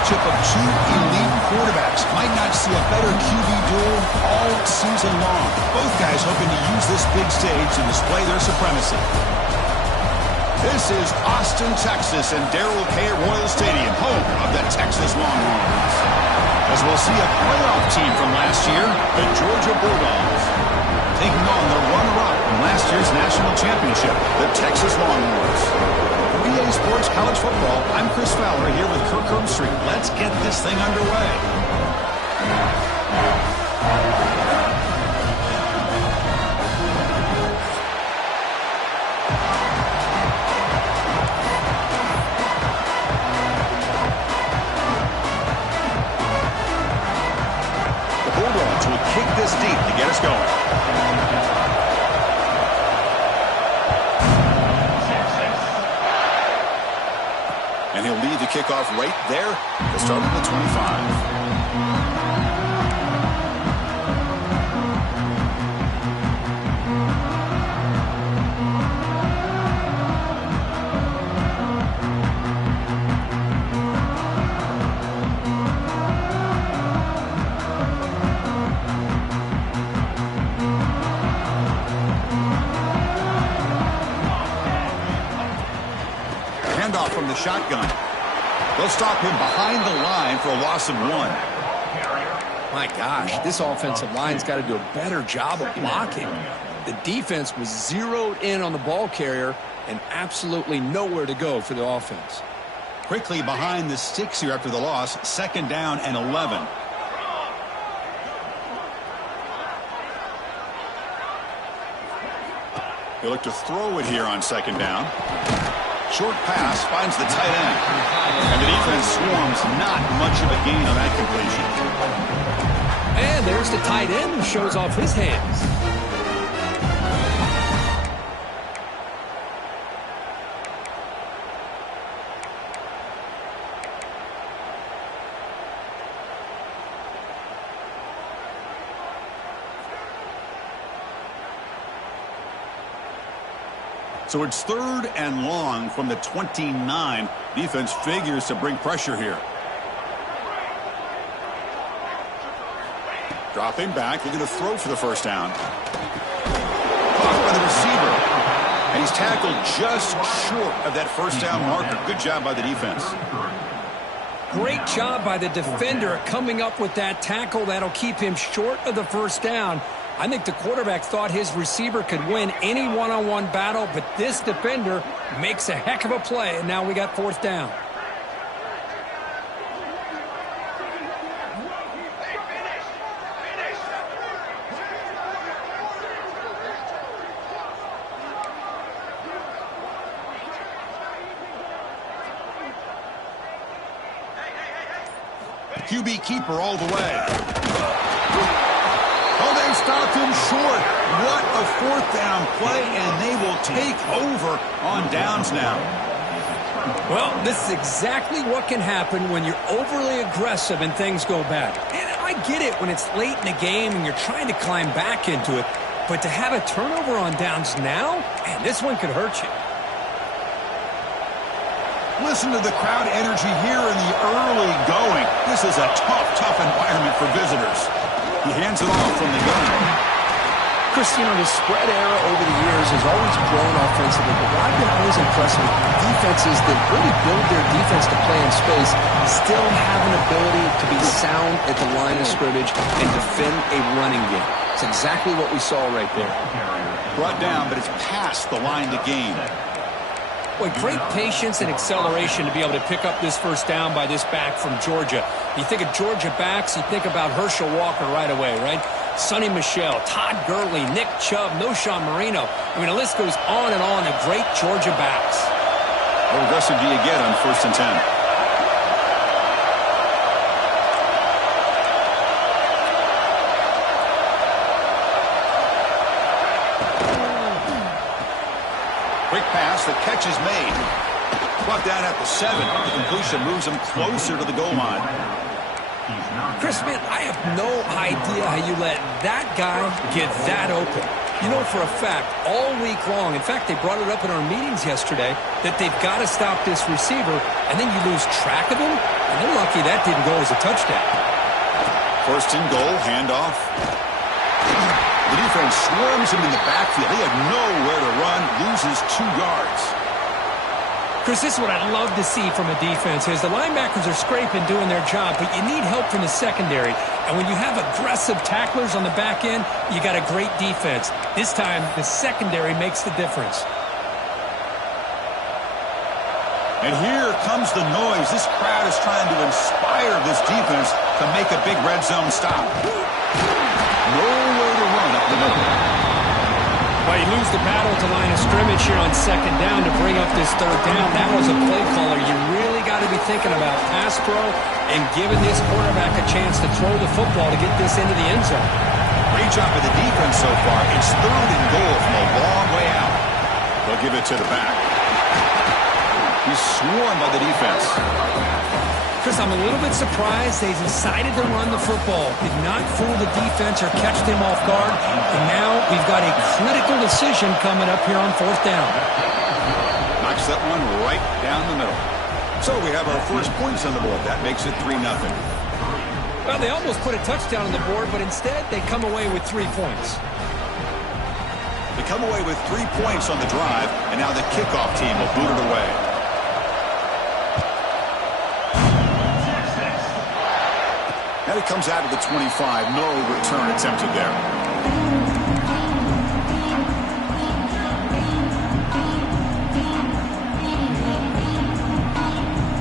matchup of two elite quarterbacks. Might not see a better QB duel all season long. Both guys hoping to use this big stage to display their supremacy. This is Austin, Texas, and Darrell K. Royal Stadium, home of the Texas Longhorns. As we'll see a playoff team from last year, the Georgia Bulldogs, taking on the runner-up from last year's national championship, the Texas Longhorns. For EA Sports College Football, I'm Chris Fowler here with Kirk Herbstreit. Let's get this thing underway. The Bulldogs will kick this deep to get us going. And he'll lead the kickoff right there to start at the 25. Handoff from the shotgun. They'll stop him behind the line for a loss of 1. My gosh, this offensive line's got to do a better job of blocking. The defense was zeroed in on the ball carrier and absolutely nowhere to go for the offense. Quickly behind the sticks here after the loss, 2nd down and 11. He'll look to throw it here on 2nd down. Short pass finds the tight end. And the defense swarms, not much of a gain on that completion. And there's the tight end who shows off his hands. So it's 3rd and long from the 29. Defense figures to bring pressure here. Dropping back, looking to throw for the 1st down. Caught by the receiver. And he's tackled just short of that 1st down marker. Good job by the defense. Great job by the defender coming up with that tackle. That'll keep him short of the 1st down. I think the quarterback thought his receiver could win any one-on-one battle, but this defender makes a heck of a play, and now we got 4th down. QB keeper all the way. Oh, they stopped him short. What a 4th down play, and they will take over on downs now. Well, this is exactly what can happen when you're overly aggressive and things go bad. And I get it when it's late in the game and you're trying to climb back into it, but to have a turnover on downs now, man, this one could hurt you. Listen to the crowd energy here in the early going. This is a tough environment for visitors. He hands it off from the gun. Chris, you know, the spread era over the years has always grown offensively, but what I've been always impressed with defenses that really build their defense to play in space still have an ability to be sound at the line of scrimmage and defend a running game. It's exactly what we saw right there. Brought down, but it's past the line to gain. Boy, great patience and acceleration to be able to pick up this 1st down by this back from Georgia. You think of Georgia backs, you think about Herschel Walker right away, right? Sonny Michel, Todd Gurley, Nick Chubb, Noshawn Marino. I mean, the list goes on and on of great Georgia backs. How aggressive do you get on 1st and 10? Quick pass, the catch is made. Brought down at the 7. The completion moves him closer to the goal line. Chris, man, I have no idea how you let that guy get that open. You know for a fact, all week long, in fact, they brought it up in our meetings yesterday, that they've got to stop this receiver, and then you lose track of him, and they're lucky that didn't go as a touchdown. First and goal, handoff. The defense swarms him in the backfield. He had nowhere to run, loses 2 yards. Chris, this is what I love to see from a defense is the linebackers are scraping, doing their job, but you need help from the secondary. And when you have aggressive tacklers on the back end, you got a great defense. This time, the secondary makes the difference. And here comes the noise. This crowd is trying to inspire this defense to make a big red zone stop. Nowhere to run up the middle. Well, you lose the battle to line of scrimmage here on second down to bring up this third down. Now as a play caller, you really got to be thinking about pass pro and giving this quarterback a chance to throw the football to get this into the end zone. Great job of the defense so far. It's third and goal from a long way out. They'll give it to the back. He's swarmed by the defense. Chris, I'm a little bit surprised they decided to run the football. Did not fool the defense or catch them off guard. And now we've got a critical decision coming up here on fourth down. Knocks that one right down the middle. So we have our first points on the board. That makes it 3-0. Well, they almost put a touchdown on the board, but instead they come away with 3 points. They come away with 3 points on the drive, and now the kickoff team will boot it away. And it comes out of the 25. No return attempted there.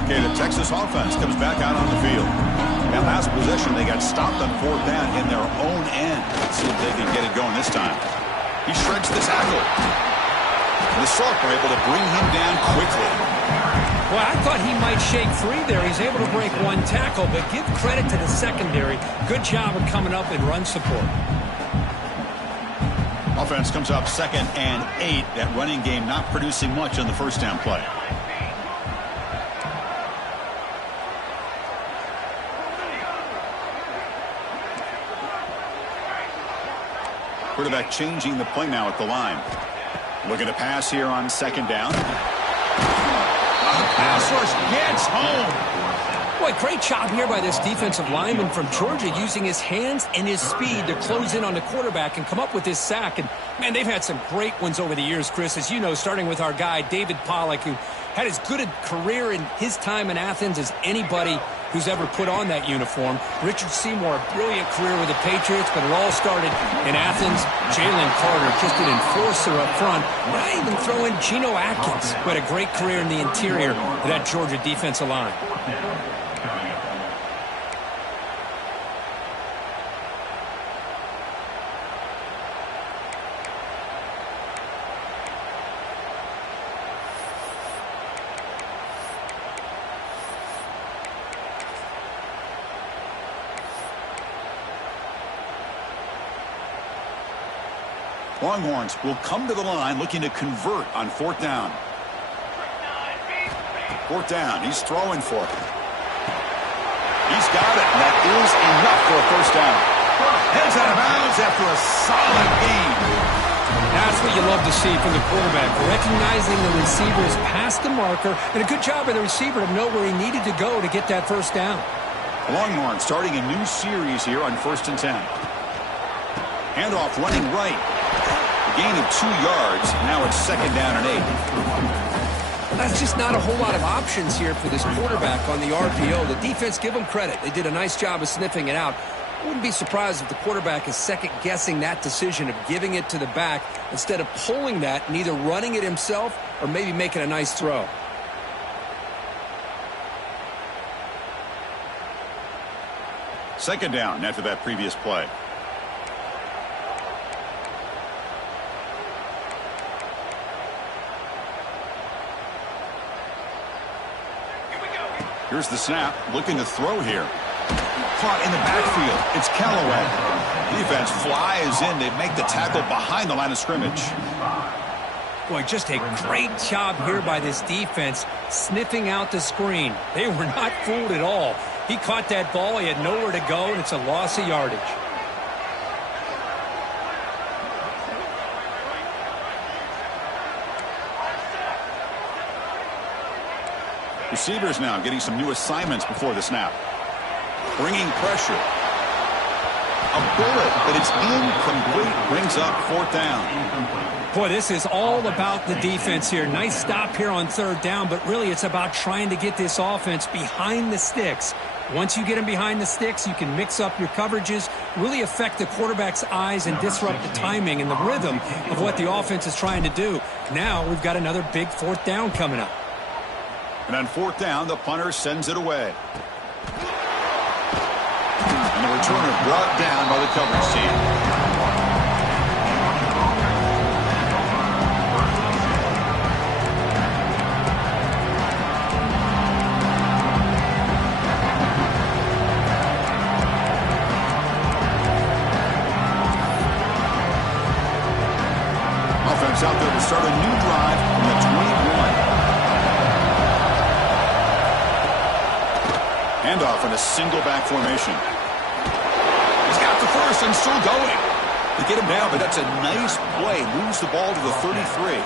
Okay, the Texas offense comes back out on the field. That last possession, they got stopped on fourth down in their own end. Let's see if they can get it going this time. He shreds the tackle. And the Salk were able to bring him down quickly. Well, I thought he might shake free there. He's able to break 1 tackle, but give credit to the secondary. Good job of coming up in run support. Offense comes up 2nd and 8. That running game not producing much on the first down play. Quarterback changing the play now at the line. Looking to pass here on 2nd down. Pass rush gets home. Boy, great job here by this defensive lineman from Georgia using his hands and his speed to close in on the quarterback and come up with this sack. And, man, they've had some great ones over the years, Chris, as you know, starting with our guy, David Pollock, who had as good a career in his time in Athens as anybody who's ever put on that uniform. Richard Seymour, a brilliant career with the Patriots, but it all started in Athens. Jalen Carter, just an enforcer up front. And I even throw in Geno Atkins, who had a great career in the interior of that Georgia defensive line. Longhorns will come to the line looking to convert on fourth down. Fourth down. He's throwing for it. He's got it. And that is enough for a first down. Heads out of bounds after a solid gain. That's what you love to see from the quarterback. Recognizing the receiver's past the marker, and a good job by the receiver to know where he needed to go to get that first down. Longhorns starting a new series here on 1st and 10. Handoff running right. A gain of 2 yards. Now it's 2nd down and 8. Well, that's just not a whole lot of options here for this quarterback on the RPO. The defense, give them credit. They did a nice job of sniffing it out. I wouldn't be surprised if the quarterback is second-guessing that decision of giving it to the back instead of pulling that and either running it himself or maybe making a nice throw. Second down after that previous play. Here's the snap, looking to throw here. Caught in the backfield. It's Callaway. Defense flies in. They make the tackle behind the line of scrimmage. Boy, just a great job here by this defense, sniffing out the screen. They were not fooled at all. He caught that ball. He had nowhere to go, and it's a loss of yardage. Receivers now getting some new assignments before the snap. Bringing pressure. A bullet, but it's incomplete. Brings up 4th down. Boy, this is all about the defense here. Nice stop here on 3rd down, but really it's about trying to get this offense behind the sticks. Once you get them behind the sticks, you can mix up your coverages, really affect the quarterback's eyes and disrupt the timing and the rhythm of what the offense is trying to do. Now we've got another big 4th down coming up. And on 4th down, the punter sends it away. And the returner brought down by the coverage team. Offense out there to start a new drive from the 21. Handoff in a single back formation. He's got the first and still going. They get him down, but that's a nice play. Moves the ball to the 33.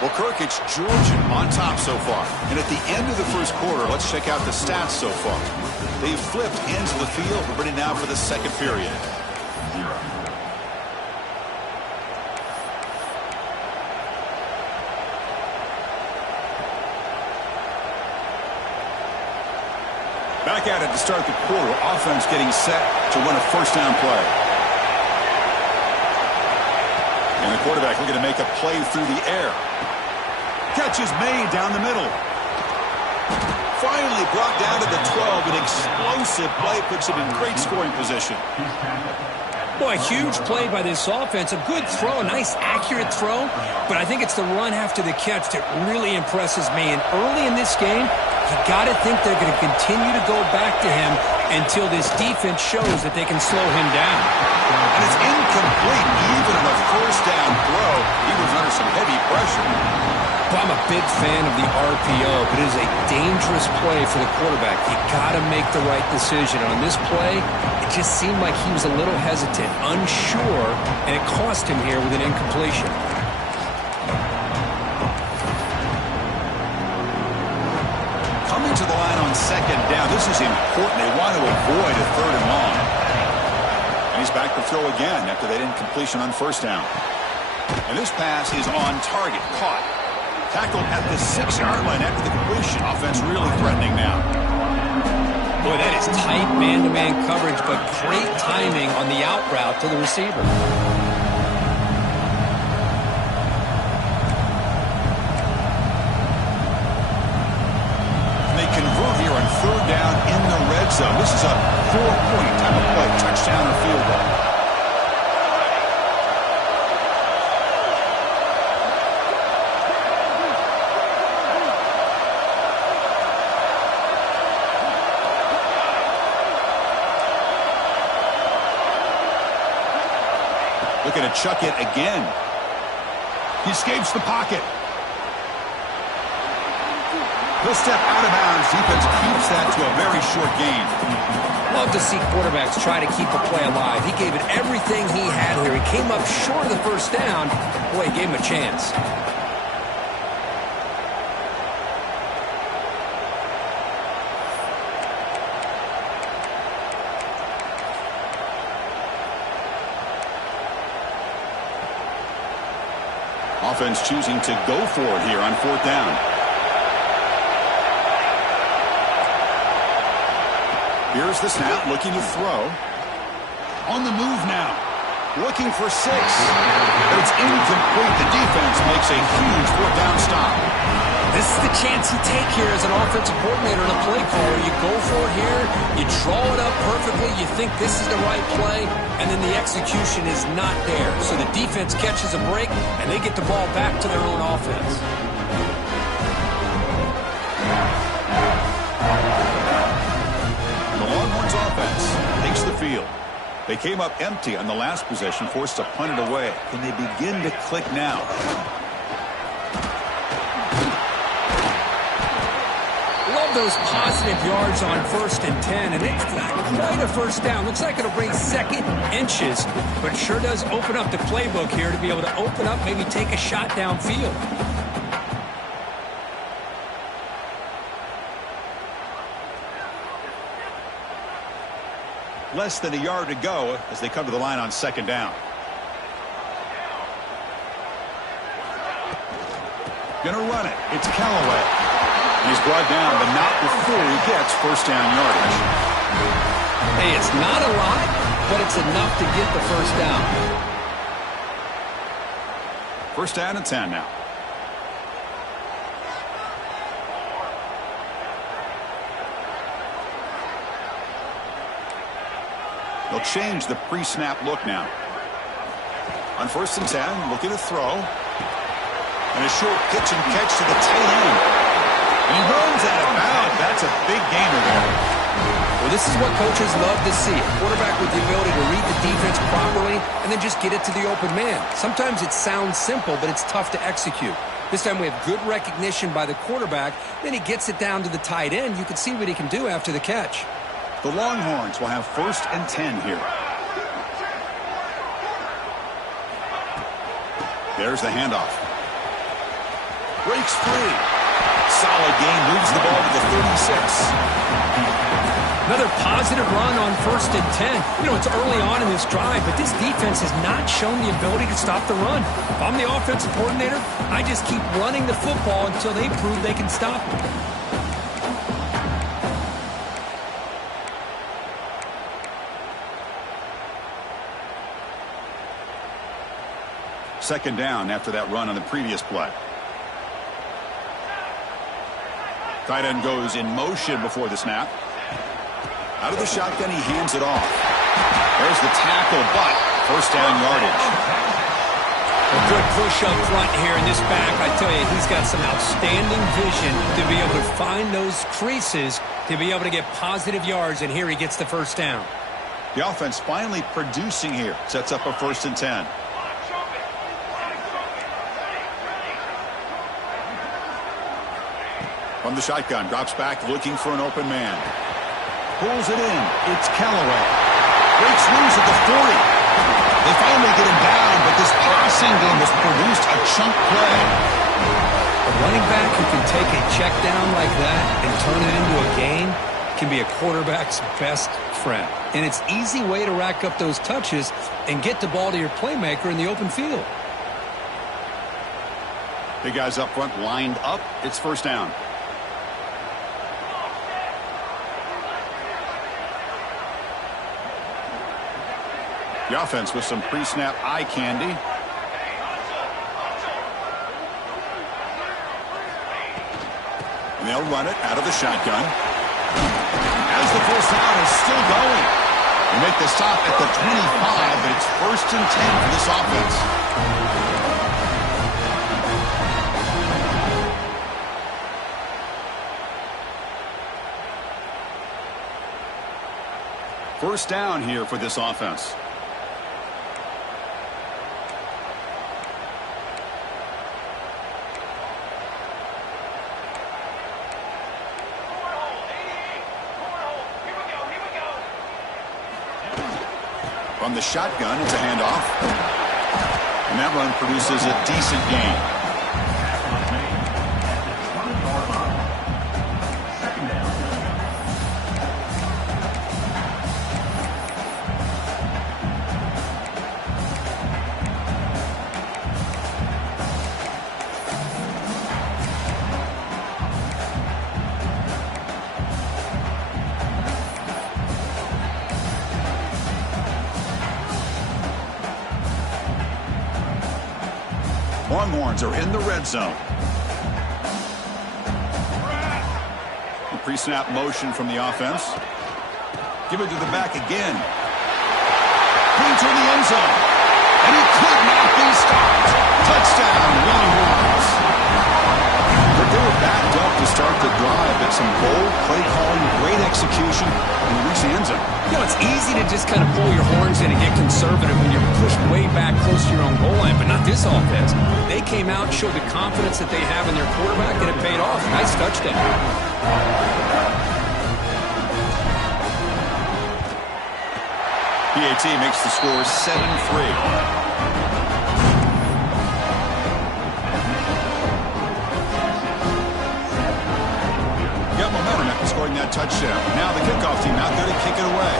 Well, Kirk, it's Georgia on top so far. And at the end of the first quarter, let's check out the stats so far. They've flipped ends of the field. We're ready now for the second period. Back at it to start the quarter. Offense getting set to run a 1st down play. And the quarterback looking to make a play through the air. Catch is made down the middle. Finally brought down to the 12. An explosive play puts him in great scoring position. Boy, huge play by this offense. A good throw, a nice accurate throw. But I think it's the run after the catch that really impresses me. And early in this game, you got to think they're going to continue to go back to him until this defense shows that they can slow him down. And it's incomplete even on a 1st down throw. He was under some heavy pressure. Well, I'm a big fan of the RPO, but it is a dangerous play for the quarterback. You got to make the right decision. On this play, it just seemed like he was a little hesitant, unsure, and it cost him here with an incompletion. Coming to the line on 2nd down. This is important. They want to avoid a 3rd and long. And he's back to throw again after that incompletion on 1st down. And this pass is on target. Caught. Tackled at the 6-yard line after the completion. Offense really threatening now. Boy, that is tight man-to-man coverage, but great timing on the out route to the receiver. They convert here on 3rd down in the red zone. This is a 4-point type of play. Touchdown or field goal. Looking to chuck it again. He escapes the pocket. He'll step out of bounds. Defense keeps that to a very short gain. Love to see quarterbacks try to keep a play alive. He gave it everything he had here. He came up short of the 1st down. Boy, he gave him a chance. Offense choosing to go for it here on 4th down. Here's the snap, looking to throw. On the move now. Looking for 6. But it's incomplete. The defense makes a huge 4th down stop. This is the chance you take here as an offensive coordinator and a play caller. You go for it here, you draw it up perfectly, you think this is the right play, and then the execution is not there. So the defense catches a break, and they get the ball back to their own offense. The Longhorns offense takes the field. They came up empty on the last possession, forced to punt it away. Can they begin to click now? those positive yards on 1st and 10, and it's not quite a first down. Looks like it'll bring second inches, but it sure does open up the playbook here to be able to open up, maybe take a shot downfield. Less than a yard to go as they come to the line on 2nd down. Gonna run it. It's Callaway. He's brought down, but not before he gets first down yardage. Hey, it's not a lot, but it's enough to get the first down. First down and 10 now. They'll change the pre-snap look now. On 1st and 10, looking to throw. And a short pitch and catch to the tight end. And he runs out of bounds. That's a big gainer there. Well, this is what coaches love to see. A quarterback with the ability to read the defense properly and then just get it to the open man. Sometimes it sounds simple, but it's tough to execute. This time we have good recognition by the quarterback. Then he gets it down to the tight end. You can see what he can do after the catch. The Longhorns will have 1st and 10 here. There's the handoff. Breaks free. Solid gain, moves the ball to the 36. Another positive run on 1st and 10. You know, it's early on in this drive, but this defense has not shown the ability to stop the run. If I'm the offensive coordinator, I just keep running the football until they prove they can stop it. 2nd down after that run on the previous play. Tight end goes in motion before the snap. Out of the shotgun, he hands it off. There's the tackle, but first down yardage. A good push up front here in this back. I tell you, he's got some outstanding vision to be able to find those creases to be able to get positive yards, and here he gets the first down. The offense finally producing here. Sets up a 1st and 10. From the shotgun, drops back looking for an open man. Pulls it in. It's Callaway. Breaks loose at the 40. They finally get him down, but this passing game has produced a chunk play. A running back who can take a check down like that and turn it into a gain can be a quarterback's best friend. And it's an easy way to rack up those touches and get the ball to your playmaker in the open field. Big guys up front lined up. It's first down. The offense with some pre-snap eye candy. And they'll run it out of the shotgun. As the first down is still going. They make the stop at the 25, but it's 1st and 10 for this offense. First down here for this offense. From the shotgun, it's a handoff. And that run produces a decent gain. Longhorns are in the red zone. The pre-snap motion from the offense. Give it to the back again. Clean to the end zone. And he could not be stopped. Touchdown, Longhorns. They're were backed up to start the drive, but some bold play calling, great execution, and we reach the end zone. You know, it's easy to just kind of pull your horns in and get conservative when you're pushed way back close to your own goal line, but not this offense. They came out, showed the confidence that they have in their quarterback, and it paid off. Nice touchdown. PAT makes the score 7-3. Got momentum after scoring that touchdown. Now the kickoff team out there to kick it away.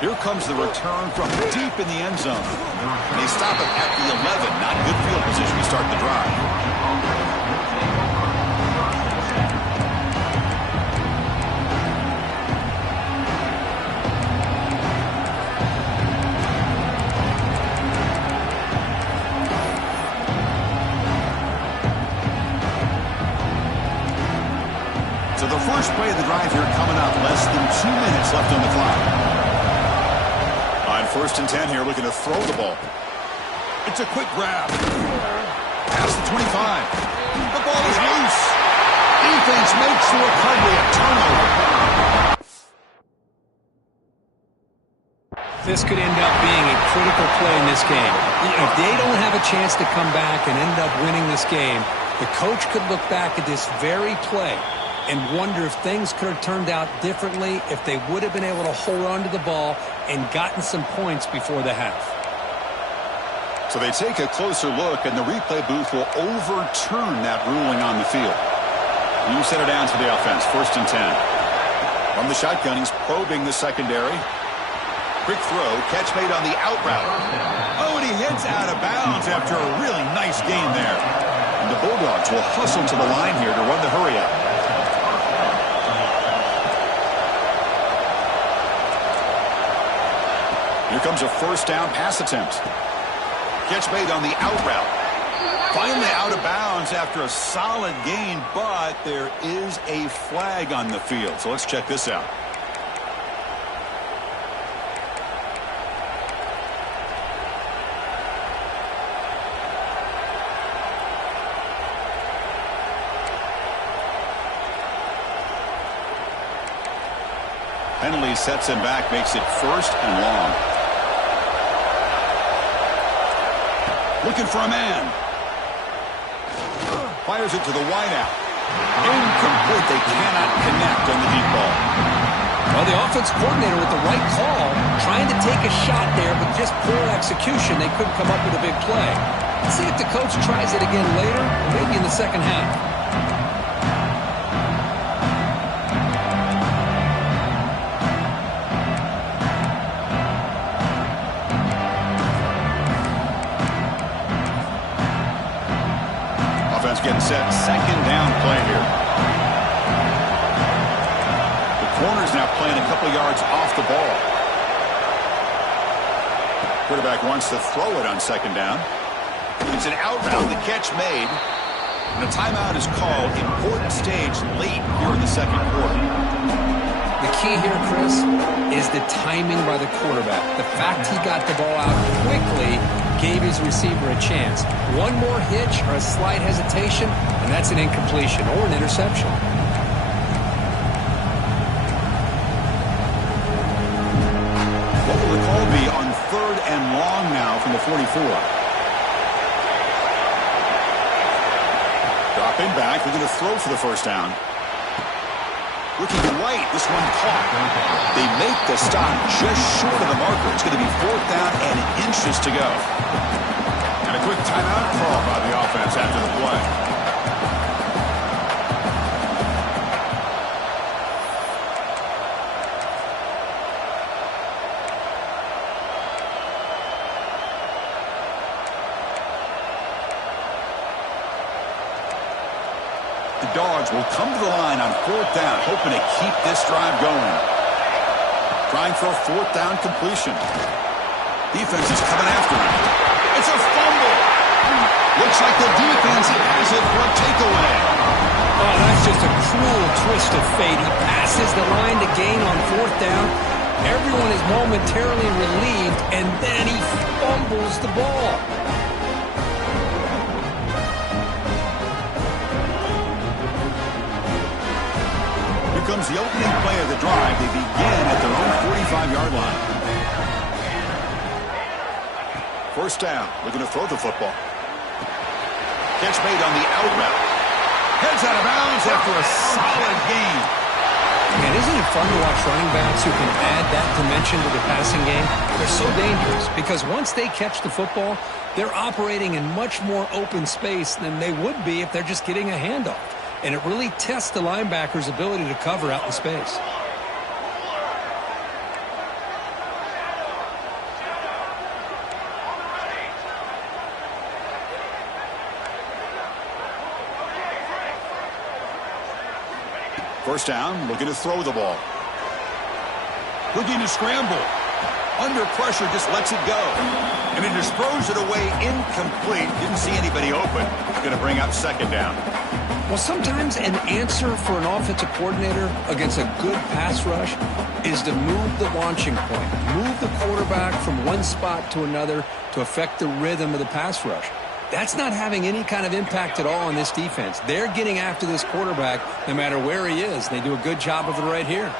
Here comes the return from deep in the end zone. And they stop it at the 11. Not good field position to start the drive. So the first play of the drive here coming up. Less than 2 minutes left on the clock. On 1st and 10 here, looking to throw the ball. It's a quick grab. Past the 25. The ball is loose. Defense makes the recovery, a turnover. This could end up being a critical play in this game. If they don't have a chance to come back and end up winning this game, the coach could look back at this very play and wonder if things could have turned out differently if they would have been able to hold on to the ball and gotten some points before the half. So they take a closer look, and the replay booth will overturn that ruling on the field. You set it down to the offense, 1st and 10. From the shotgun, he's probing the secondary. Quick throw, catch made on the out route. Oh, and he hits out of bounds after a really nice gain there. And the Bulldogs will hustle to the line here to run the hurry up. Here comes a 1st down pass attempt. Catch made on the out route. Finally out of bounds after a solid gain, but there is a flag on the field. So let's check this out. Penalty sets him back, makes it 1st and long. Looking for a man. Fires it to the wideout. Incomplete. They cannot connect on the deep ball. Well, the offense coordinator with the right call, trying to take a shot there, but just poor execution. They couldn't come up with a big play. Let's see if the coach tries it again later, or maybe in the second half. Getting set, 2nd down play here. The corner's now playing a couple yards off the ball. Quarterback wants to throw it on 2nd down. It's an out route, the catch made. And a timeout is called. Important stage late here in the 2nd quarter. The key here, Chris, is the timing by the quarterback. The fact he got the ball out quickly gave his receiver a chance. One more hitch or a slight hesitation, and that's an incompletion or an interception. What will the call be on 3rd and long now from the 44? Dropping back, looking to throw for the 1st down. Looking right, this one caught. They make the stop just short of the marker. It's going to be 4th down and inches to go. And a quick timeout call by the offense after the play. The Dogs will come to the line on 4th down, hoping to keep this drive going. Trying for a 4th down completion. Defense is coming after him. It's a fumble. Looks like the defense has it for a takeaway. Oh, that's just a cruel twist of fate. He passes the line to gain on 4th down, Everyone is momentarily relieved, and then he fumbles the ball. Here comes the opening play of the drive. They begin at their own 45-yard line. First down, looking to throw the football. Catch made on the out route. Heads out of bounds after a solid gain. And isn't it fun to watch running backs who can add that dimension to the passing game? They're so dangerous because once they catch the football, they're operating in much more open space than they would be if they're just getting a handoff. And it really tests the linebacker's ability to cover out in space. First down, looking to throw the ball. Looking to scramble. Under pressure, just lets it go. And he just throws it away incomplete. Didn't see anybody open. Going to bring up second down. Well, sometimes an answer for an offensive coordinator against a good pass rush is to move the launching point. Move the quarterback from one spot to another to affect the rhythm of the pass rush. That's not having any kind of impact at all on this defense. They're getting after this quarterback no matter where he is. They do a good job of it right here.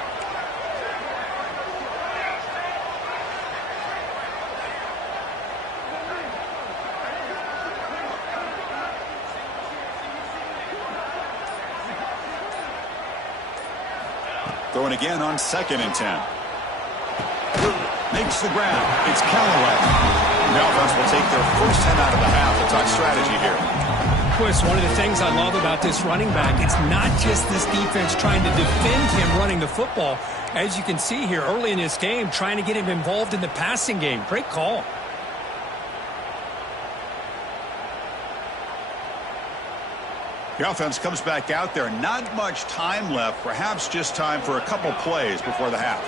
Throwing again on 2nd and 10. Makes the ground. It's Callaway. The offense will take their first 10 out of the half. We'll talk strategy here. Chris, one of the things I love about this running back, it's not just this defense trying to defend him running the football. As you can see here early in this game, trying to get him involved in the passing game. Great call. The offense comes back out there. Not much time left. Perhaps just time for a couple plays before the half.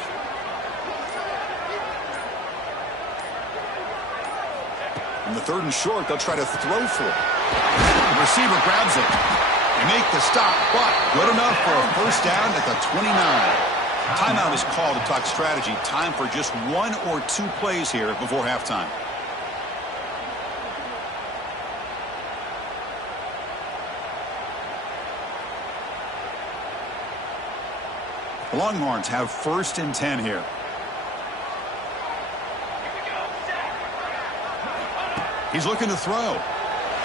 In the 3rd and short, they'll try to throw for it. The receiver grabs it. They make the stop, but good enough for a first down at the 29. Timeout is called to talk strategy. Time for just 1 or 2 plays here before halftime. The Longhorns have 1st and 10 here. He's looking to throw.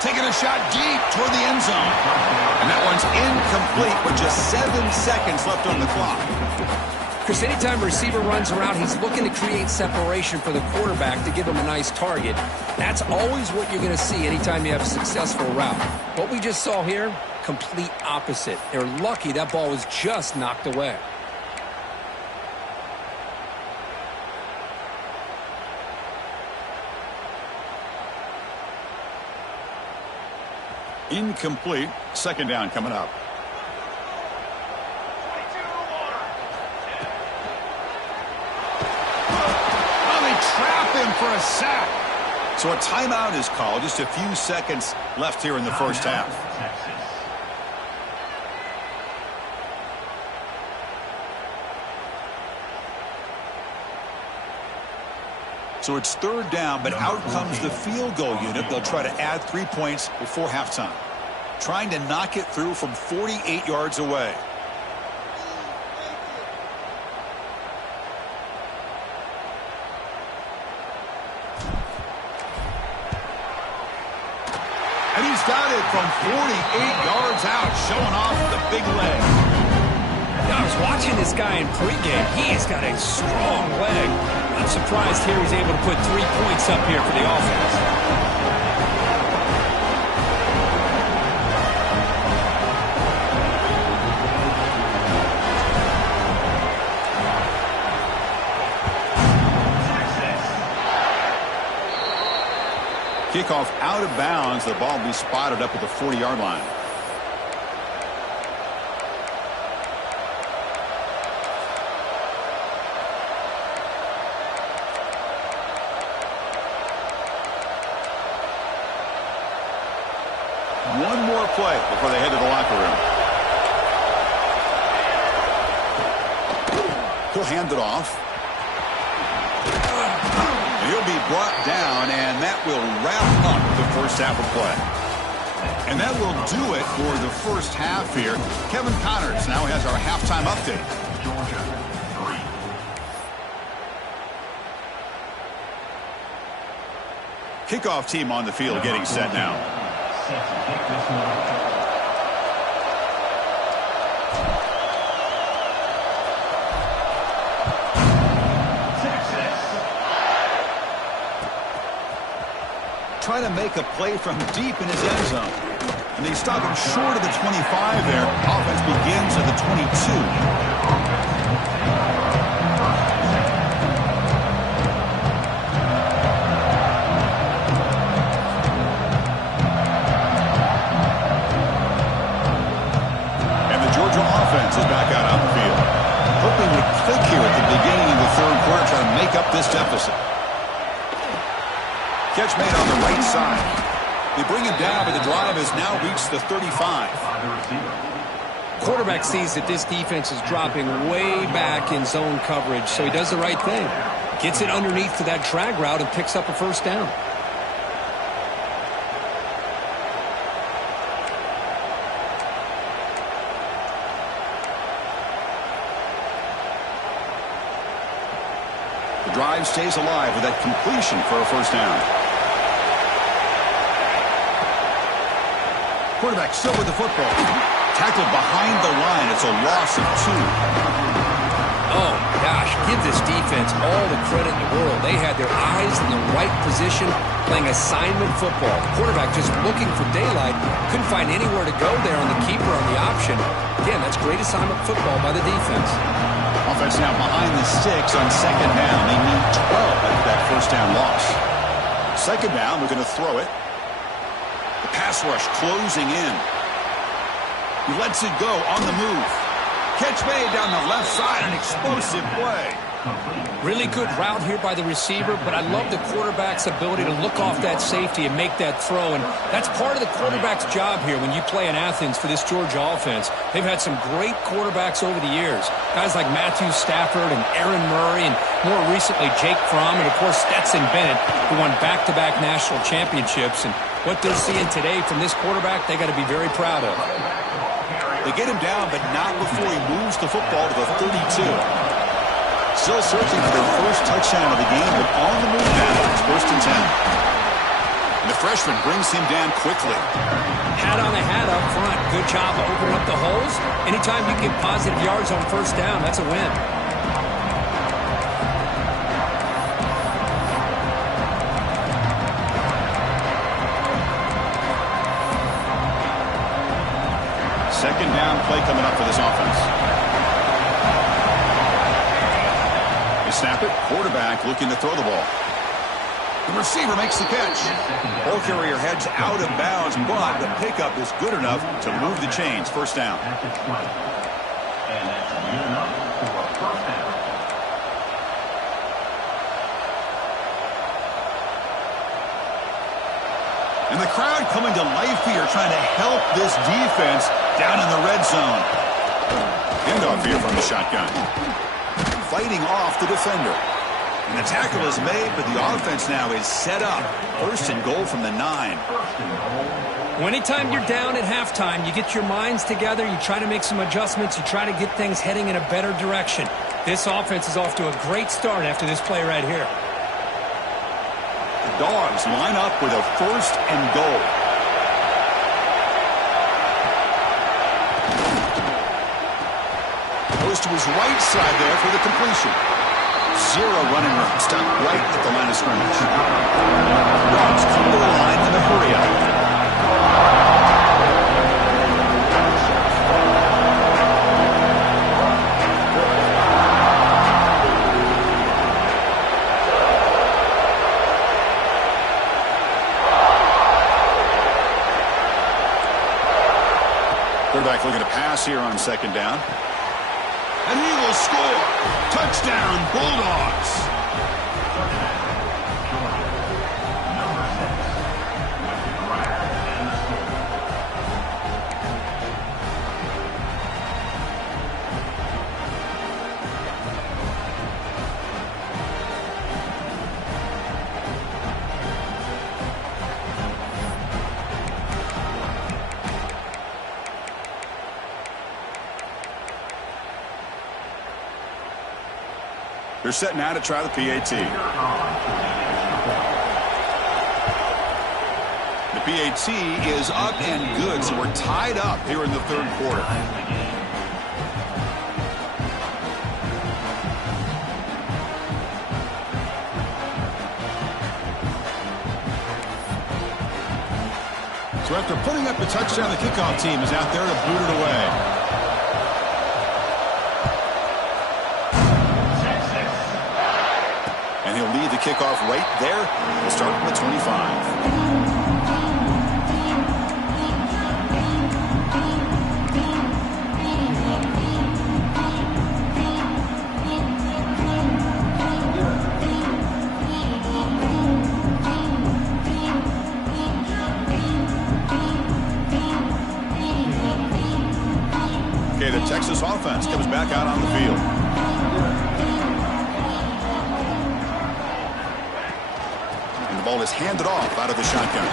Taking a shot deep toward the end zone. And that one's incomplete with just 7 seconds left on the clock. Chris, anytime a receiver runs around, he's looking to create separation for the quarterback to give him a nice target. That's always what you're going to see anytime you have a successful route. What we just saw here, complete opposite. They're lucky that ball was just knocked away. Incomplete. 2nd down coming up. Oh, they trap him for a sack. So a timeout is called. Just a few seconds left here in the first half. So it's 3rd down, but out comes the field goal unit. They'll try to add 3 points before halftime. Trying to knock it through from 48 yards away. And he's got it from 48 yards out, showing off the big leg. Now, I was watching this guy in pregame. He's got a strong leg. I'm surprised here he's able to put 3 points up here for the offense. Kickoff out of bounds. The ball will be spotted up at the 40-yard line. One more play before they head to the locker room. He'll hand it off. He'll be brought down, and that will wrap up the first half of play. And that will do it for the first half here. Kevin Connors now has our halftime update. Georgia, 3. Kickoff team on the field getting set now. Set to kick this one. Trying to make a play from deep in his end zone. And they stop him short of the 25 there. Offense begins at the 22. And the Georgia offense is back out on the field. Hoping to click here at the beginning of the third quarter, trying to make up this deficit. Catch made on the right side. They bring him down, but the drive has now reached the 35. Quarterback sees that this defense is dropping way back in zone coverage, so he does the right thing. Gets it underneath to that drag route and picks up a first down. The drive stays alive with that completion for a first down. Quarterback still with the football. Tackled behind the line. It's a loss of 2. Oh, gosh, give this defense all the credit in the world. They had their eyes in the right position, playing assignment football. Quarterback just looking for daylight. Couldn't find anywhere to go there on the keeper on the option. Again, that's great assignment football by the defense. Offense now behind the sticks on second down. They need 12 after that first down loss. Second down, they're going to throw it. The pass rush closing in. He lets it go on the move. Catch made down the left side, an explosive play. Really good route here by the receiver, but I love the quarterback's ability to look off that safety and make that throw. And that's part of the quarterback's job here when you play in Athens for this Georgia offense. They've had some great quarterbacks over the years. Guys like Matthew Stafford and Aaron Murray, and more recently Jake Fromm, and of course Stetson Bennett, who won back-to-back national championships. And what they're seeing today from this quarterback, they got to be very proud of. They get him down, but not before he moves the football to the 32. Still searching for their first touchdown of the game, but on the move now. It's 1st and 10. And the freshman brings him down quickly. Hat on a hat up front. Good job of opening up the holes. Anytime you get positive yards on first down, that's a win. Second down play coming up for this offense. They snap it. Quarterback looking to throw the ball. The receiver makes the catch. Ball carrier heads out of bounds, but the pickup is good enough to move the chains. First down. And that's good enough for a first down. And the crowd coming to life here, trying to help this defense down in the red zone. Handoff here from the shotgun. Fighting off the defender. And the tackle is made, but the offense now is set up. 1st and goal from the 9. Well, anytime you're down at halftime, you get your minds together, you try to make some adjustments, you try to get things heading in a better direction. This offense is off to a great start after this play right here. The Dogs line up with a 1st and goal. Goes to his right side there for the completion. 0 running room. Stop right at the line of scrimmage. Dogs come to the line in a hurry up. Quarterback looking to pass here on second down. And he will score. Touchdown, Bulldogs. They're set now to try the PAT. The PAT is up and good, so we're tied up here in the third quarter. So after putting up the touchdown, the kickoff team is out there to boot it away. And he'll lead the kickoff right there. We'll start from the 25. The Texas offense comes back out on the field. And the ball is handed off out of the shotgun.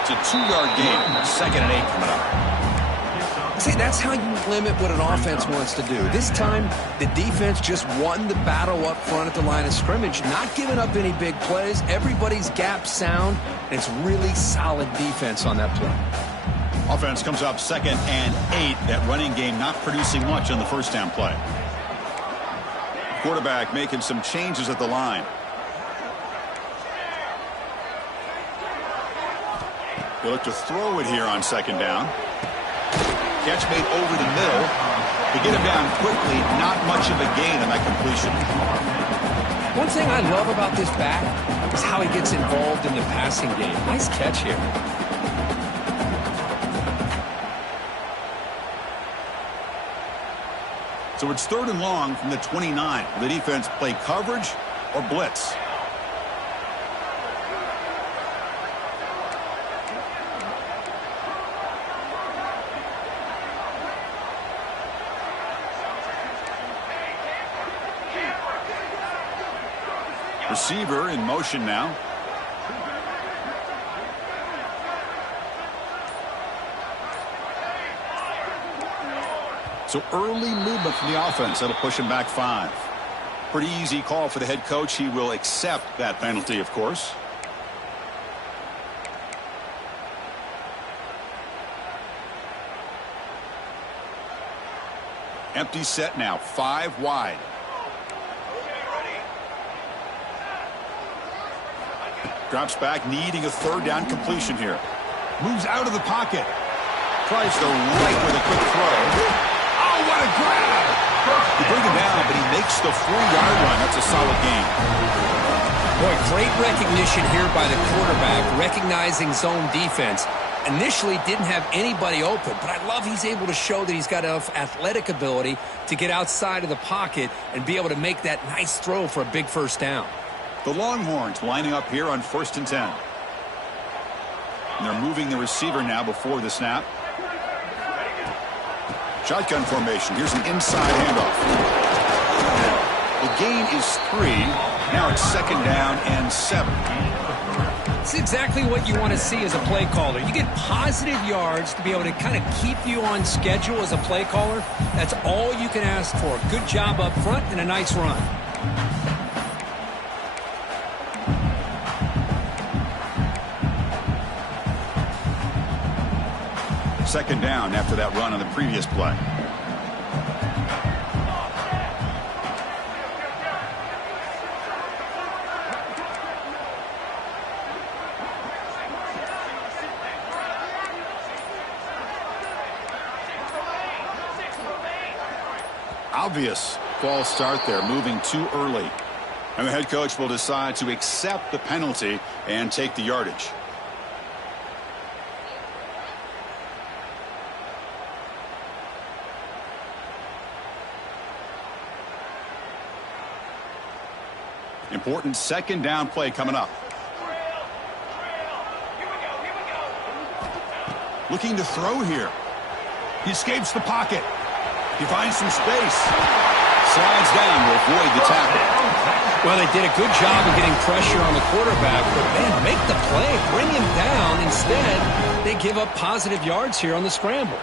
It's a 2-yard gain. 2nd and 8 coming up. See, that's how you limit what an offense wants to do. This time, the defense just won the battle up front at the line of scrimmage, not giving up any big plays. Everybody's gap sound, and it's really solid defense on that play. Offense comes up 2nd and 8. That running game not producing much on the first down play. Quarterback making some changes at the line. They look to throw it here on 2nd down. Catch made over the middle. To get him down quickly, not much of a gain on that completion. One thing I love about this back is how he gets involved in the passing game. Nice catch here. So it's 3rd and long from the 29. The defense play coverage or blitz. Receiver in motion now. So early movement from the offense. That'll push him back 5. Pretty easy call for the head coach. He will accept that penalty, of course. Empty set now. 5 wide. Drops back, needing a 3rd down completion here. Moves out of the pocket. Tries the right with a quick throw. Oh, what a grab! He brings him down, but he makes the 4-yard run. That's a solid gain. Boy, great recognition here by the quarterback, recognizing zone defense. Initially didn't have anybody open, but I love he's able to show that he's got enough athletic ability to get outside of the pocket and be able to make that nice throw for a big first down. The Longhorns lining up here on 1st and 10. And they're moving the receiver now before the snap. Shotgun formation. Here's an inside handoff. The gain is 3. Now it's 2nd down and 7. It's exactly what you want to see as a play caller. You get positive yards to be able to kind of keep you on schedule as a play caller. That's all you can ask for. Good job up front and a nice run. Second down after that run on the previous play. Obvious false start there, moving too early. And the head coach will decide to accept the penalty and take the yardage. Important 2nd down play coming up. Looking to throw here. He escapes the pocket. He finds some space. Slides down to avoid the tackle. Well, they did a good job of getting pressure on the quarterback, but man, make the play, bring him down. Instead, they give up positive yards here on the scramble.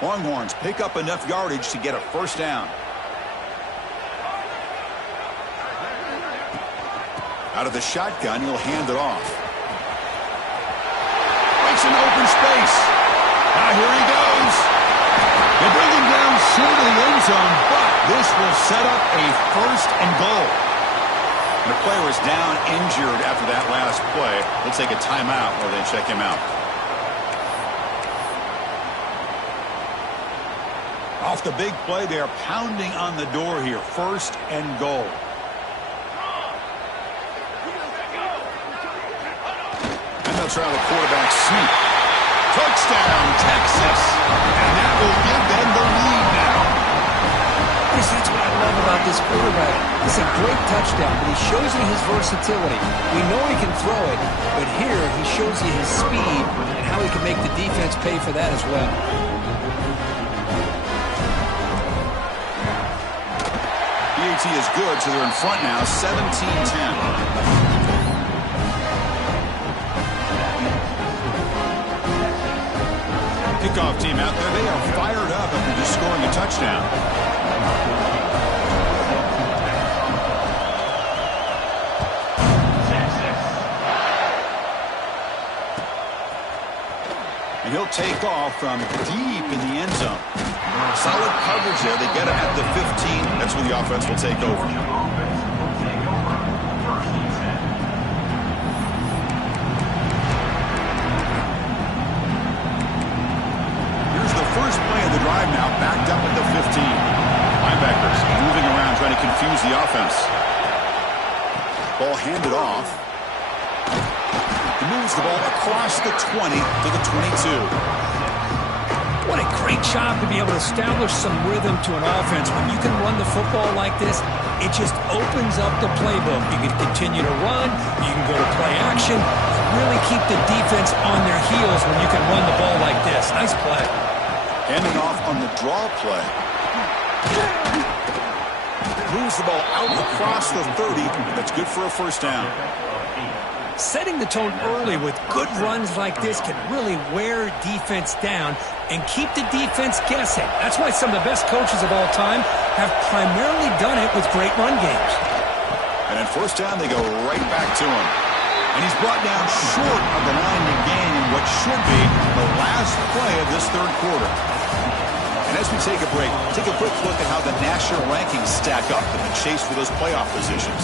Longhorns pick up enough yardage to get a first down. Out of the shotgun, he'll hand it off. Breaks an open space. Now here he goes. They bring him down short of the end zone, but this will set up a first and goal. The player is down injured after that last play. They'll take a timeout while they check him out. Off the big play, they're pounding on the door here. First and goal. And they'll try the quarterback sneak. Touchdown, Texas. And that will give them the lead now. Yes, that's what I love about this quarterback. It's a great touchdown, but he shows you his versatility. We know he can throw it, but here he shows you his speed and how he can make the defense pay for that as well. PAT is good, so they're in front now, 17-10. Kickoff team out there. They are fired up after just scoring a touchdown. And he'll take off from deep in the end zone. Solid coverage there. They get it at the 15. That's where the offense will take over. First play of the drive now, backed up at the 15. Linebackers moving around, trying to confuse the offense. Ball handed off. He moves the ball across the 20 to the 22. What a great job to be able to establish some rhythm to an offense. When you can run the football like this, it just opens up the playbook. You can continue to run. You can go to play action. Really keep the defense on their heels when you can run the ball like this. Nice play. Handing off on the draw play. Moves the ball out across the 30. That's good for a first down. Setting the tone early with good runs like this can really wear defense down and keep the defense guessing. That's why some of the best coaches of all time have primarily done it with great run games. And at first down, they go right back to him. And he's brought down short of the line to gain in what should be the last play of this third quarter. And as we take a break, take a quick look at how the national rankings stack up in the chase for those playoff positions.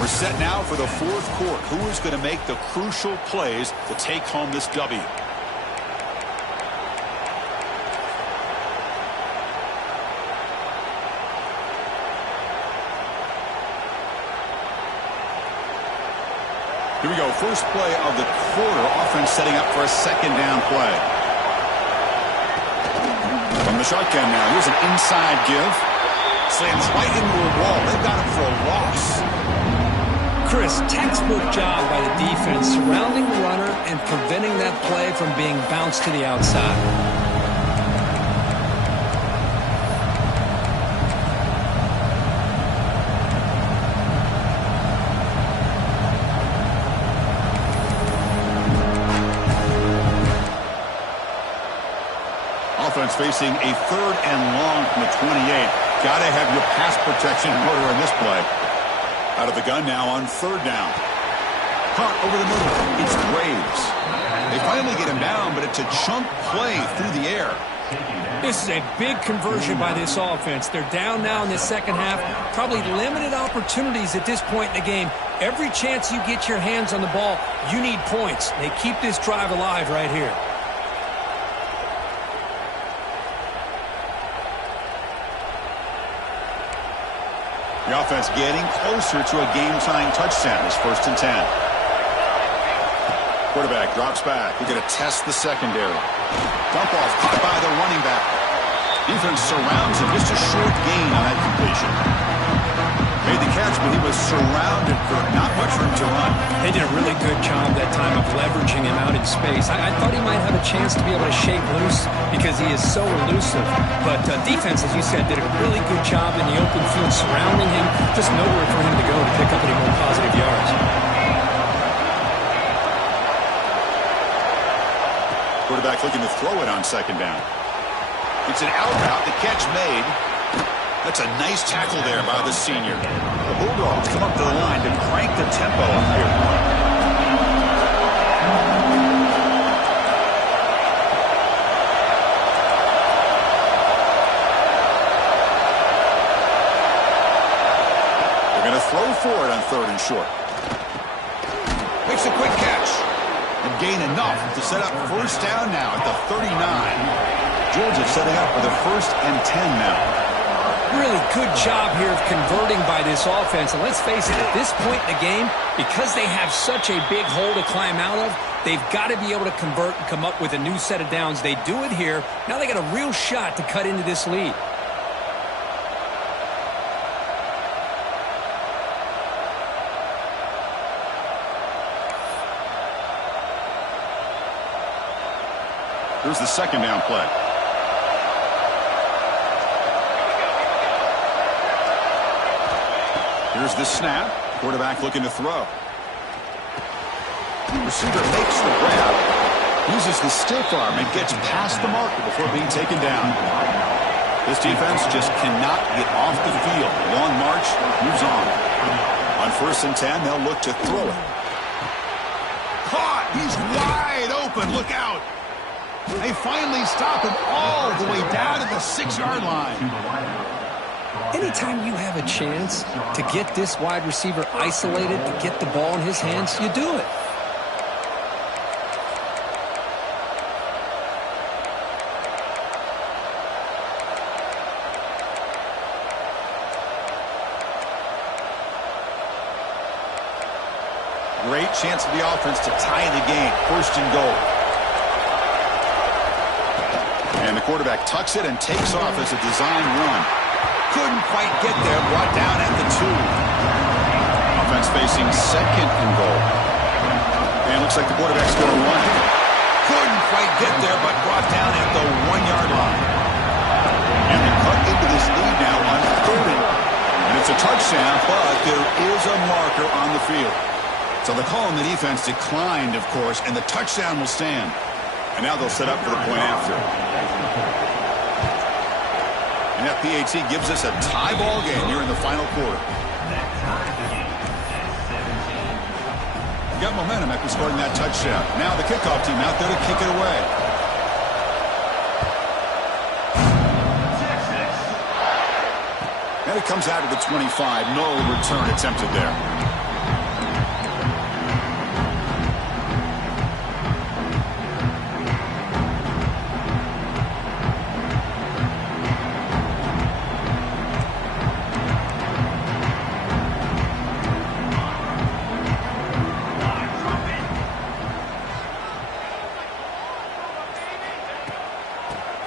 We're set now for the fourth quarter. Who is going to make the crucial plays to take home this W? Here we go. First play of the quarter. Offense setting up for a second down play. From the shotgun now. Here's an inside give. Slams right into a wall. They've got him for a loss. Chris, textbook job by the defense surrounding the runner and preventing that play from being bounced to the outside. Offense facing a third and long from the 28. Got to have your pass protection in order on this play. Out of the gun now on third down. Hunt over the middle. It's Graves. They finally get him down, but it's a chunk play through the air. This is a big conversion by this offense. They're down now in the second half. Probably limited opportunities at this point in the game. Every chance you get your hands on the ball, you need points. They keep this drive alive right here. The offense getting closer to a game-tying touchdown. It's 1st and 10. Quarterback drops back. We're going to test the secondary. Dump off caught by the running back. Defense surrounds him. Just a short gain on that completion. Made the catch, but he was surrounded for not much room to run. They did a really good job that time of leveraging him out in space. I thought he might have a chance to be able to shake loose because he is so elusive. But defense, as you said, did a really good job in the open field surrounding him. Just nowhere for him to go to pick up any more positive yards. Quarterback looking to throw it on second down. It's an out route. The catch made. That's a nice tackle there by the senior. The Bulldogs come up to the line to crank the tempo up here. They're going to throw for it on 3rd and short. Makes a quick catch and gain enough to set up first down now at the 39. Georgia setting up for the 1st and 10 now. Really good job here of converting by this offense. And let's face it, at this point in the game, because they have such a big hole to climb out of, they've got to be able to convert and come up with a new set of downs. They do it here. Now they got a real shot to cut into this lead. Here's the 2nd down play. Here's the snap. Quarterback looking to throw. Receiver makes the grab. Uses the stiff arm and gets past the marker before being taken down. This defense just cannot get off the field. Long march moves on. On 1st and 10, they'll look to throw it. Caught! He's wide open. Look out! They finally stop him all the way down to the 6-yard line. Anytime you have a chance to get this wide receiver isolated, to get the ball in his hands, you do it. Great chance for the offense to tie the game. 1st and goal. And the quarterback tucks it and takes off as a design run. Couldn't quite get there, brought down at the 2. Offense facing 2nd and goal. And looks like the quarterback's going to run here. Couldn't quite get there, but brought down at the 1-yard line. And they cut into this lead now on 3rd. And it's a touchdown, but there is a marker on the field. So the call on the defense declined, of course, and the touchdown will stand. And now they'll set up for the point after. And that PAT gives us a tie ball game here in the final quarter. Got momentum after scoring that touchdown. Now the kickoff team out there to kick it away. And it comes out of the 25. No return attempted there.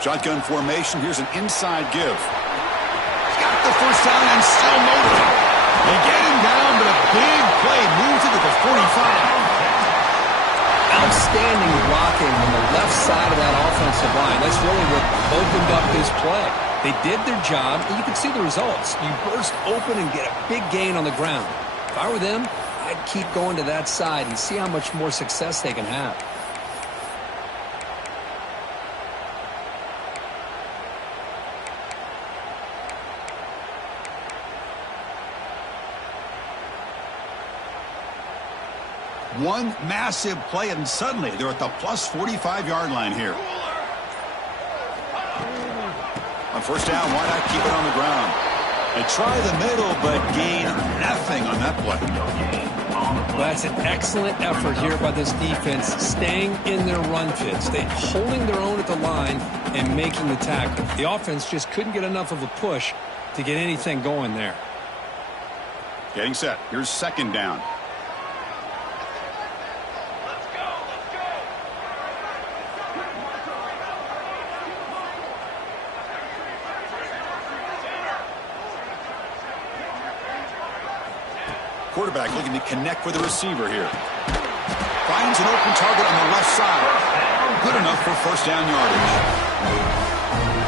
Shotgun formation. Here's an inside give. He's got the first down and still motoring. They get him down, but a big play moves it to the 45. Outstanding blocking on the left side of that offensive line. That's really what opened up this play. They did their job, and you can see the results. You burst open and get a big gain on the ground. If I were them, I'd keep going to that side and see how much more success they can have. One massive play, and suddenly they're at the plus 45-yard line here. On 1st down, why not keep it on the ground? They try the middle, but gain nothing on that play. Well, that's an excellent effort here by this defense, staying in their run fits. They holding their own at the line and making the tackle. The offense just couldn't get enough of a push to get anything going there. Getting set. Here's 2nd down. Quarterback looking to connect with the receiver here. Finds an open target on the left side. Good enough for 1st down yardage.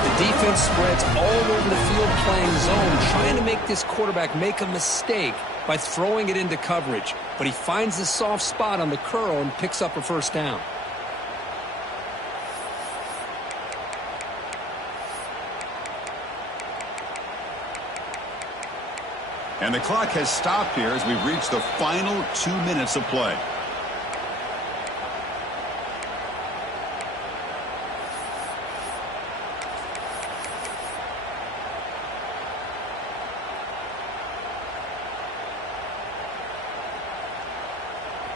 The defense spreads all over the field playing zone, trying to make this quarterback make a mistake by throwing it into coverage. But he finds the soft spot on the curl and picks up a 1st down. And the clock has stopped here as we've reached the final 2 minutes of play.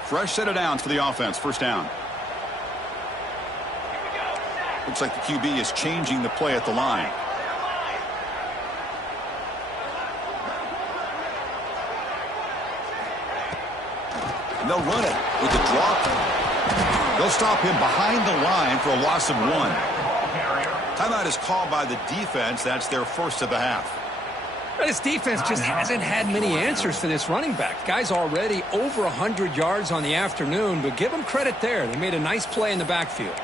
Fresh set of downs for the offense. First down. Looks like the QB is changing the play at the line. And they'll run it with the drop. They'll stop him behind the line for a loss of 1. Timeout is called by the defense. That's their first of the half. This defense just hasn't had many answers for this running back. Guy's already over 100 yards on the afternoon, but give them credit there. They made a nice play in the backfield.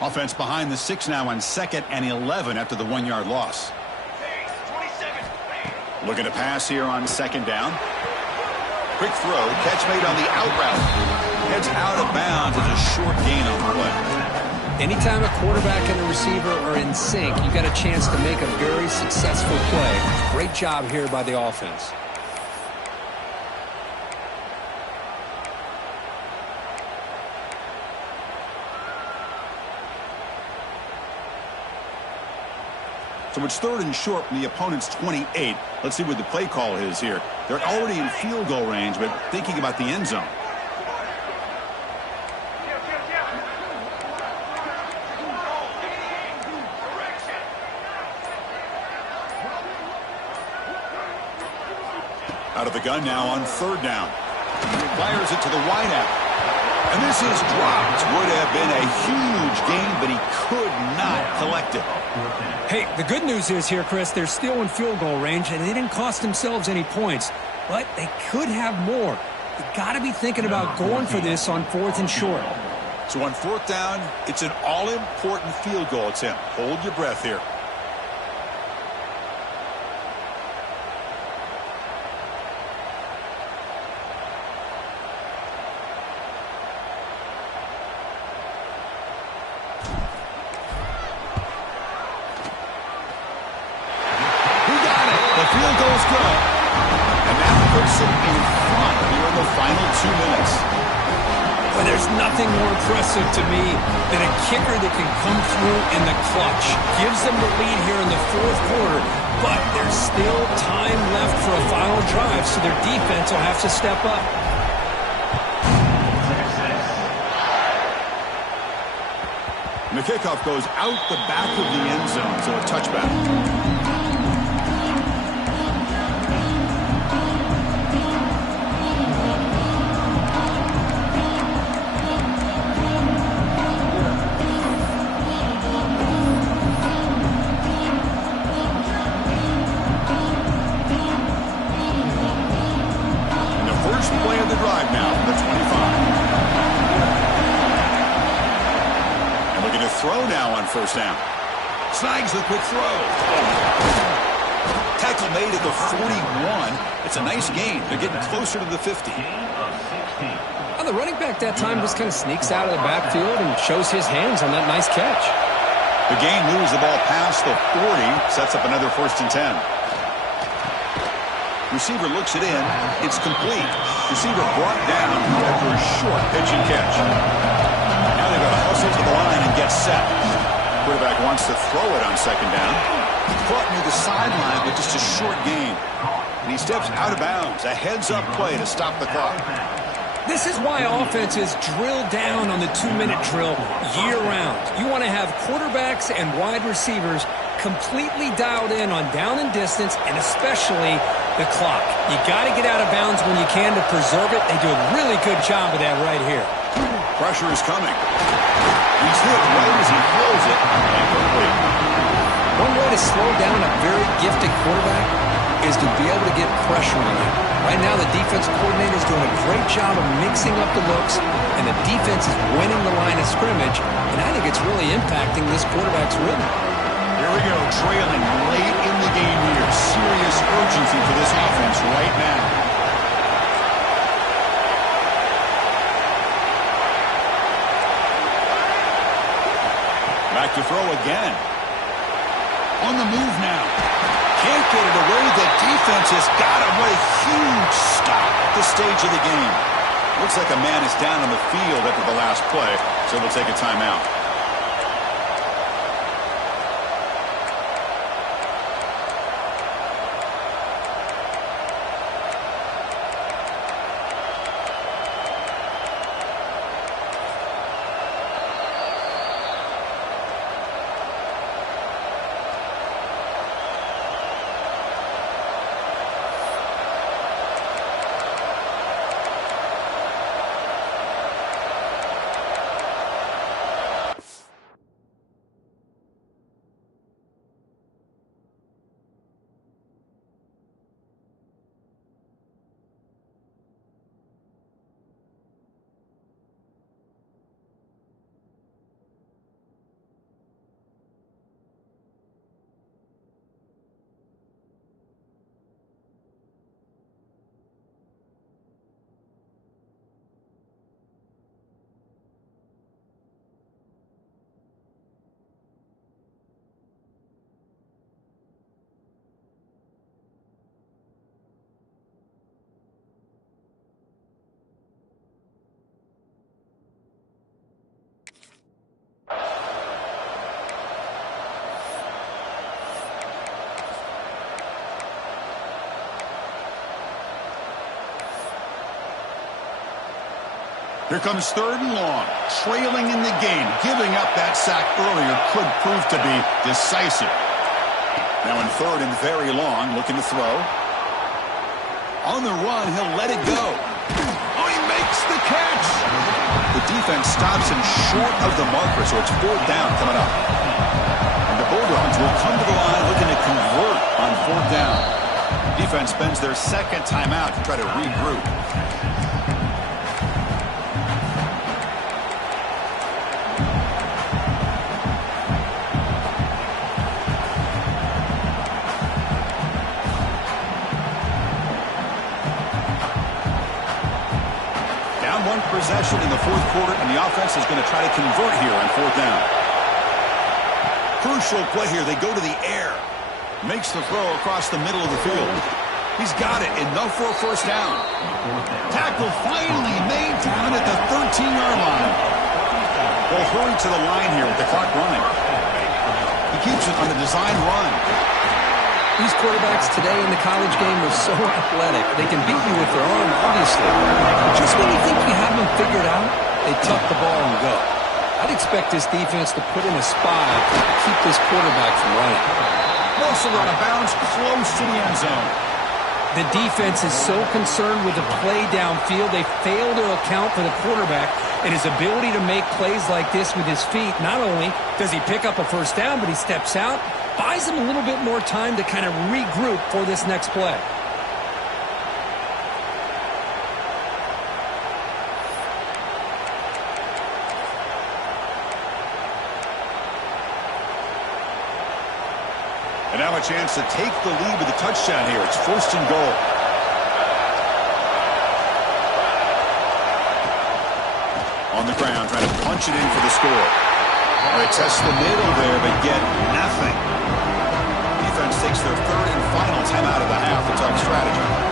Offense behind the 6 now on 2nd and 11 after the 1-yard loss. Looking to pass here on 2nd down. Quick throw, catch made on the out route. Heads out of bounds as a short gain on the play. Anytime a quarterback and a receiver are in sync, you got a chance to make a very successful play. Great job here by the offense. So it's 3rd and short from the opponent's 28. Let's see what the play call is here. They're already in field goal range, but thinking about the end zone. Out of the gun now on 3rd down. Fires it to the wideout. And this is dropped. Would have been a huge gain, but he could not collect it. Hey, the good news is here, Chris, they're still in field goal range, and they didn't cost themselves any points. But they could have more. You got to be thinking about going for this on 4th and short. So on 4th down, it's an all-important field goal attempt. Hold your breath here. Nothing more impressive to me than a kicker that can come through in the clutch. Gives them the lead here in the 4th quarter, but there's still time left for a final drive, so their defense will have to step up. And the kickoff goes out the back of the end zone, so a touchback. First down. Snags the quick throw. Tackle made at the 41. It's a nice gain. They're getting closer to the 50. Well, the running back that time just kind of sneaks out of the backfield and shows his hands on that nice catch. The gain moves the ball past the 40, sets up another 1st and 10. Receiver looks it in. It's complete. Receiver brought down after a short pitch and catch. Now they've got to hustle to the line and get set. Quarterback wants to throw it on 2nd down. Caught near the sideline, but just a short gain. And he steps out of bounds. A heads-up play to stop the clock. This is why offenses drill down on the 2-minute drill year-round. You want to have quarterbacks and wide receivers completely dialed in on down and distance, and especially the clock. You got to get out of bounds when you can to preserve it. They do a really good job of that right here. Pressure is coming. He's hit right as he throws it. Incomplete. One way to slow down a very gifted quarterback is to be able to get pressure on him. Right now, the defense coordinator is doing a great job of mixing up the looks, and the defense is winning the line of scrimmage, and I think it's really impacting this quarterback's rhythm. Here we go, trailing late in the game here. Serious urgency for this offense right now. again. On the move now. Can't get it away. The defense has got him. What a huge stop at this stage of the game. Looks like a man is down on the field after the last play, so we'll take a timeout. Here comes 3rd and long. Trailing in the game. Giving up that sack earlier could prove to be decisive. Now in 3rd and very long, looking to throw. On the run, he'll let it go. Oh, he makes the catch. The defense stops him short of the marker, so it's 4th down coming up. And the Bulldogs will come to the line looking to convert on 4th down. Defense spends their 2nd timeout to try to regroup. Possession in the 4th quarter, and the offense is going to try to convert here on 4th down. Crucial play here. They go to the air. Makes the throw across the middle of the field. He's got it. Enough for a 1st down. Tackle finally made down at the 13-yard line. They'll hurry to the line here with the clock running. He keeps it on the design run. These quarterbacks today in the college game are so athletic. They can beat you with their arm, obviously. But just when you think you have them figured out, they tuck the ball and go. I'd expect this defense to put in a spy to keep this quarterback from running. Also out of bounds, close to the end zone. The defense is so concerned with the play downfield, they fail to account for the quarterback and his ability to make plays like this with his feet. Not only does he pick up a 1st down, but he steps out, buys him a little bit more time to kind of regroup for this next play. And now a chance to take the lead with a touchdown here. It's 1st and goal. On the ground, trying to punch it in for the score. They test the middle there, but get nothing. Defense takes their 3rd and final timeout of the half to talk strategy.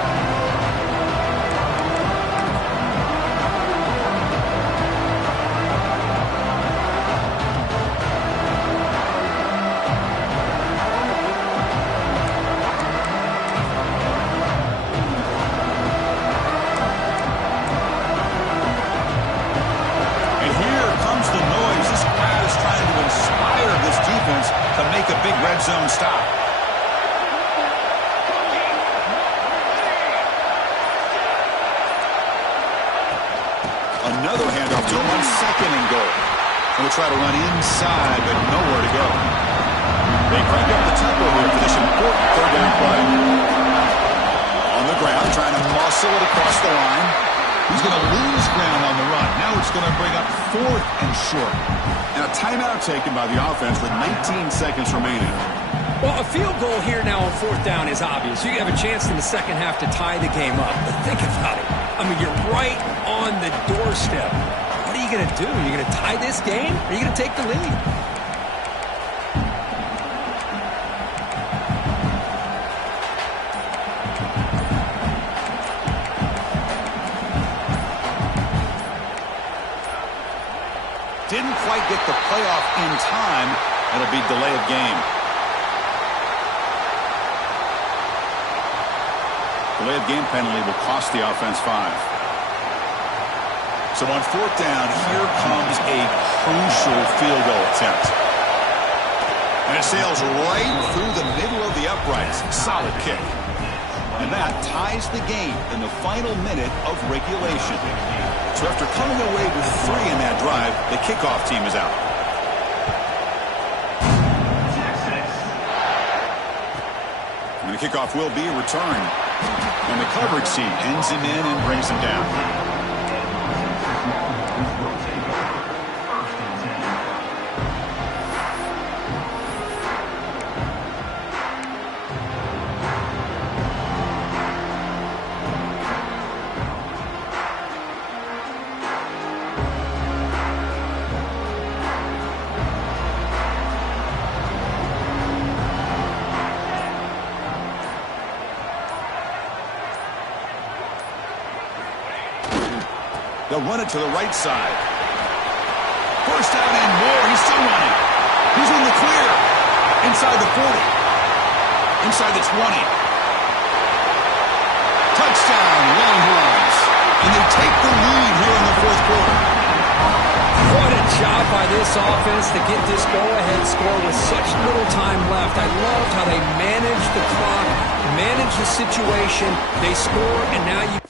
Red zone stop. Another handoff to him on 2nd and goal. He'll try to run inside, but nowhere to go. They crank up the tempo here for this important 3rd down play. On the ground, trying to muscle it across the line. He's going to lose ground on the run. Now it's going to bring up 4th and short. Now timeout taken by the offense with 19 seconds remaining. Well, a field goal here now on 4th down is obvious. You have a chance in the 2nd half to tie the game up. But think about it. I mean, you're right on the doorstep. What are you going to do? Are you going to tie this game? Or are you going to take the lead? didn't quite get the playoff in time. It'll be delay of game. Delay of game penalty will cost the offense 5. So on 4th down, here comes a crucial field goal attempt. And it sails right through the middle of the uprights. Solid kick. And that ties the game in the final minute of regulation. So after coming away with 3 in that drive, the kickoff team is out. And the kickoff will be a return. And the coverage team ends him in and brings him down. They'll run it to the right side. First down and more. He's still running. He's in the clear. Inside the 40. Inside the 20. Touchdown, Longhorns. And they take the lead here in the 4th quarter. What a job by this offense to get this go-ahead score with such little time left. I loved how they managed the clock, managed the situation. They score, and now you